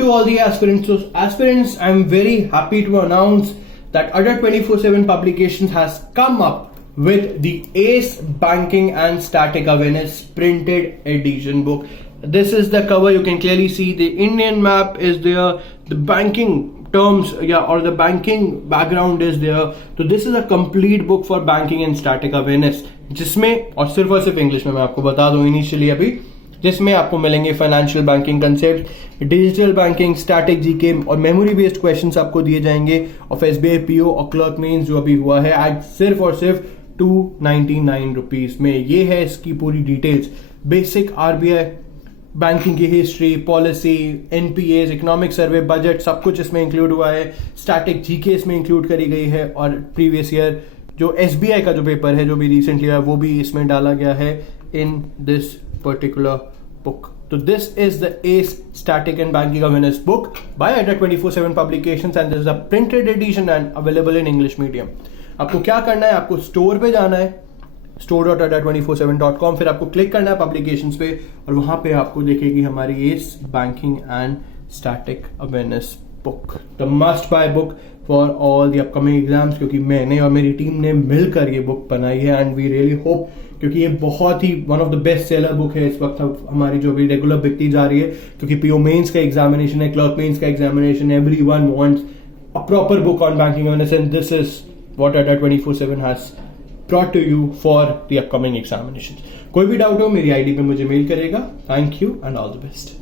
to all the aspirants. So aspirants, I'm very happy to announce that Adda247 Publications has come up with the ACE Banking and Static Awareness printed edition book. This is the cover. You can clearly see the Indian map is there, the banking terms or the banking background is there. So this is a complete book for banking and static awareness, जिसमें और सिर्फ English में मैं आपको बता दूं initially अभी, जिसमें आपको मिलेंगे financial banking concept, digital banking, static GK और मेमोरी बेस्ड क्वेश्चंस आपको दिए जाएंगे ऑफ SBI PO और क्लर्क मेंस जो अभी हुआ है आज सिर्फ और सिर्फ 299 रुपीज में. ये है इसकी पूरी डिटेल्स. बेसिक RBI बैंकिंग की history, policy, NPAs, economic survey, budget, सब कुछ इसमें इंक्लूड हुआ है. स्टैटिक जीके इसमें इंक्लूड करी गई है और प्रीवियस ईयर जो SBI का जो पेपर है जो भी रिसेंटली है वो भी इसमें डाला गया है in this particular book. So this is the ACE Static and Banking Awareness book by Adda247 Publications and this is a printed edition and available in English medium. आपको क्या करना है, आपको स्टोर पे जाना है store.adda247.com, फिर आपको क्लिक करना है पब्लिकेशंस पे और वहां पे आपको दिखेगी हमारी ACE Banking and Static Awareness book, the must buy book for all the upcoming exams, क्योंकि मैंने और मेरी टीम ने मिलकर ये बुक बनाई है एंड वी रियली होप, क्योंकि ये बहुत ही one of the best seller book है इस वक्त हमारी जो भी रेगुलर बिकती जा रही है, क्योंकि PO मेंस का एग्जामिनेशन है, क्लर्क मेंस का examination, everyone wants a proper book on banking awareness and this is what Adda247 has brought to you for the upcoming examinations. कोई भी डाउट हो मेरी आईडी पे मुझे मेल करेगा. Thank you and all the best.